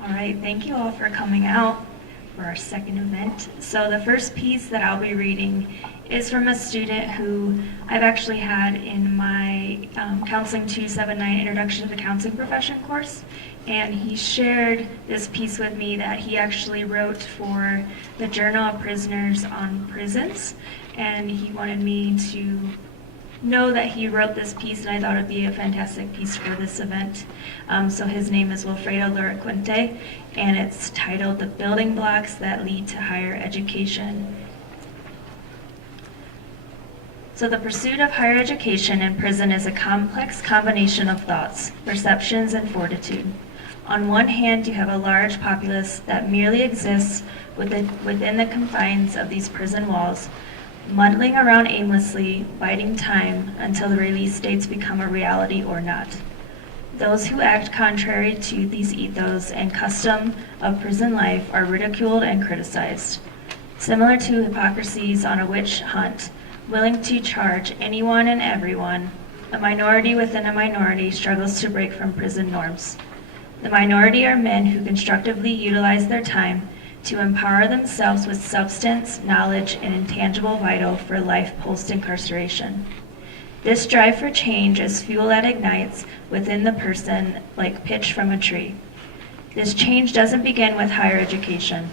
All right, thank you all for coming out for our second event. So the first piece that I'll be reading is from a student who I've actually had in my Counseling 279 Introduction to the Counseling Profession course. And he shared this piece with me that he actually wrote for the Journal of Prisoners on Prisons. And he wanted me to know that he wrote this piece, and I thought it'd be a fantastic piece for this event. So his name is Wilfredo Laracuente, and it's titled "The Building Blocks That Lead to Higher Education." So the pursuit of higher education in prison is a complex combination of thoughts, perceptions, and fortitude. On one hand, you have a large populace that merely exists within the confines of these prison walls, muddling around aimlessly, biding time until the release dates become a reality or not. Those who act contrary to these ethos and custom of prison life are ridiculed and criticized. Similar to hypocrisies on a witch hunt, willing to charge anyone and everyone, a minority within a minority struggles to break from prison norms. The minority are men who constructively utilize their time to empower themselves with substance, knowledge, and intangible vital for life post-incarceration. This drive for change is fuel that ignites within the person like pitch from a tree. This change doesn't begin with higher education.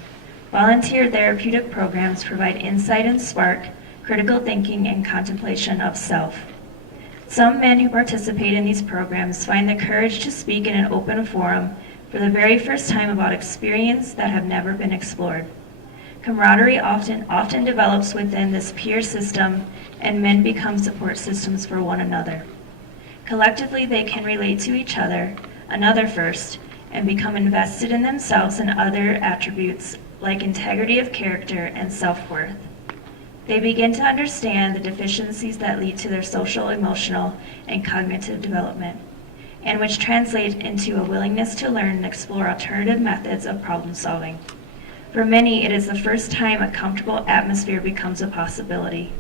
Volunteer therapeutic programs provide insight and spark, critical thinking, and contemplation of self. Some men who participate in these programs find the courage to speak in an open forum for the very first time about experiences that have never been explored. Camaraderie often develops within this peer system, and men become support systems for one another. Collectively, they can relate to each other, another first, and become invested in themselves and other attributes like integrity of character and self-worth. They begin to understand the deficiencies that lead to their social, emotional, and cognitive development, and which translate into a willingness to learn and explore alternative methods of problem solving. For many, it is the first time a comfortable atmosphere becomes a possibility.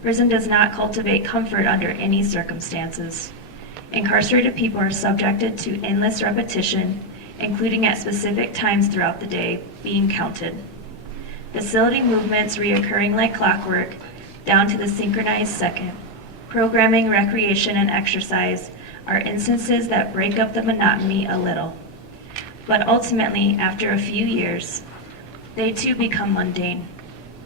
Prison does not cultivate comfort under any circumstances. Incarcerated people are subjected to endless repetition, including at specific times throughout the day, being counted. Facility movements reoccurring like clockwork, down to the synchronized second. Programming, recreation, and exercise are instances that break up the monotony a little. But ultimately, after a few years, they too become mundane.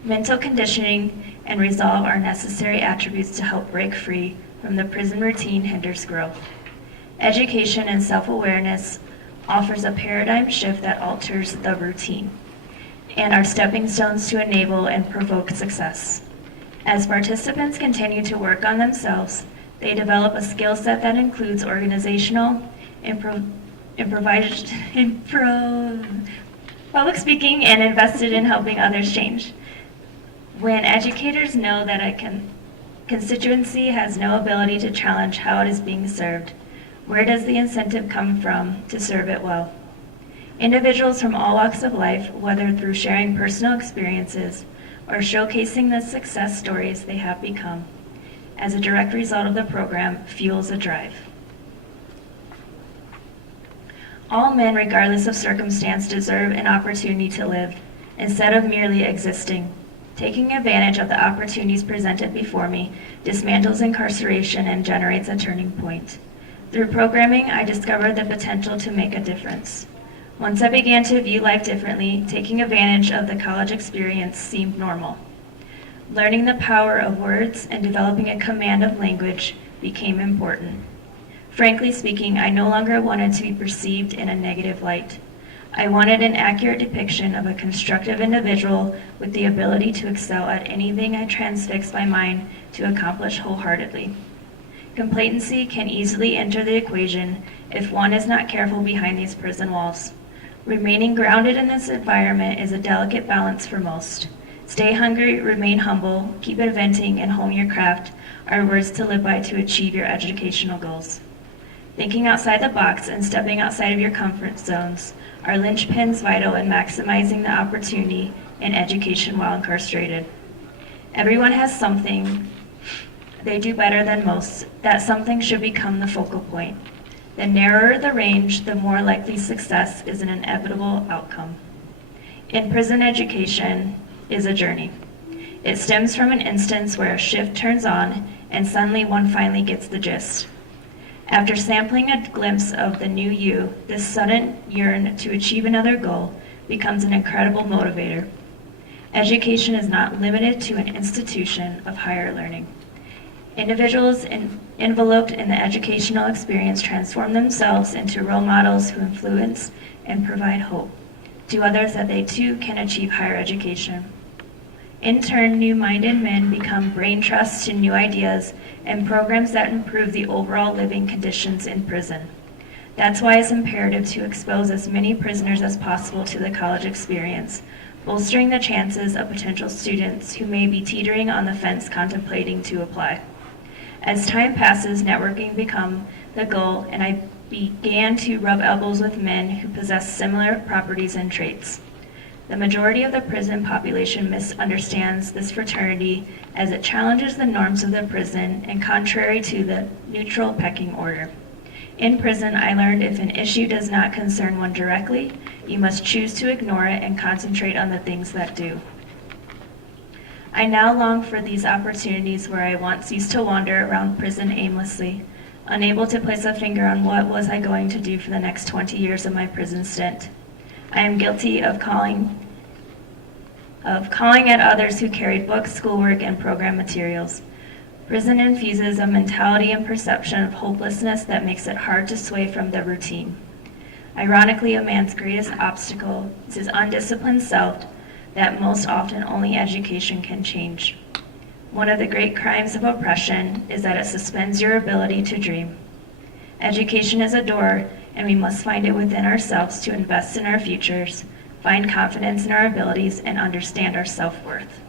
Mental conditioning and resolve are necessary attributes to help break free from the prison routine hinders growth. Education and self-awareness offers a paradigm shift that alters the routine and are stepping stones to enable and provoke success. As participants continue to work on themselves, they develop a skill set that includes organizational, public speaking, and invested in helping others change. When educators know that a constituency has no ability to challenge how it is being served, where does the incentive come from to serve it well? Individuals from all walks of life, whether through sharing personal experiences or showcasing the success stories they have become, as a direct result of the program, fuels a drive. All men, regardless of circumstance, deserve an opportunity to live, instead of merely existing. Taking advantage of the opportunities presented before me dismantles incarceration and generates a turning point. Through programming, I discovered the potential to make a difference. Once I began to view life differently, taking advantage of the college experience seemed normal. Learning the power of words and developing a command of language became important. Frankly speaking, I no longer wanted to be perceived in a negative light. I wanted an accurate depiction of a constructive individual with the ability to excel at anything I transfixed my mind to accomplish wholeheartedly. Complacency can easily enter the equation if one is not careful behind these prison walls. Remaining grounded in this environment is a delicate balance for most. Stay hungry, remain humble, keep inventing, and hone your craft are words to live by to achieve your educational goals. Thinking outside the box and stepping outside of your comfort zones are linchpins vital in maximizing the opportunity in education while incarcerated. Everyone has something they do better than most. That something should become the focal point. The narrower the range, the more likely success is an inevitable outcome. In-prison education is a journey. It stems from an instance where a shift turns on and suddenly one finally gets the gist. After sampling a glimpse of the new you, this sudden yearn to achieve another goal becomes an incredible motivator. Education is not limited to an institution of higher learning. Individuals enveloped in the educational experience transform themselves into role models who influence and provide hope to others that they too can achieve higher education. In turn, new-minded men become brain trusts to new ideas and programs that improve the overall living conditions in prison. That's why it's imperative to expose as many prisoners as possible to the college experience, bolstering the chances of potential students who may be teetering on the fence contemplating to apply. As time passes, networking became the goal, and I began to rub elbows with men who possess similar properties and traits. The majority of the prison population misunderstands this fraternity as it challenges the norms of the prison and contrary to the neutral pecking order. In prison, I learned if an issue does not concern one directly, you must choose to ignore it and concentrate on the things that do. I now long for these opportunities where I once used to wander around prison aimlessly, unable to place a finger on what was I going to do for the next 20 years of my prison stint. I am guilty of calling at others who carried books, schoolwork, and program materials. Prison infuses a mentality and perception of hopelessness that makes it hard to sway from the routine. Ironically, a man's greatest obstacle is his undisciplined self that most often only education can change. One of the great crimes of oppression is that it suspends your ability to dream. Education is a door, and we must find it within ourselves to invest in our futures, find confidence in our abilities, and understand our self-worth.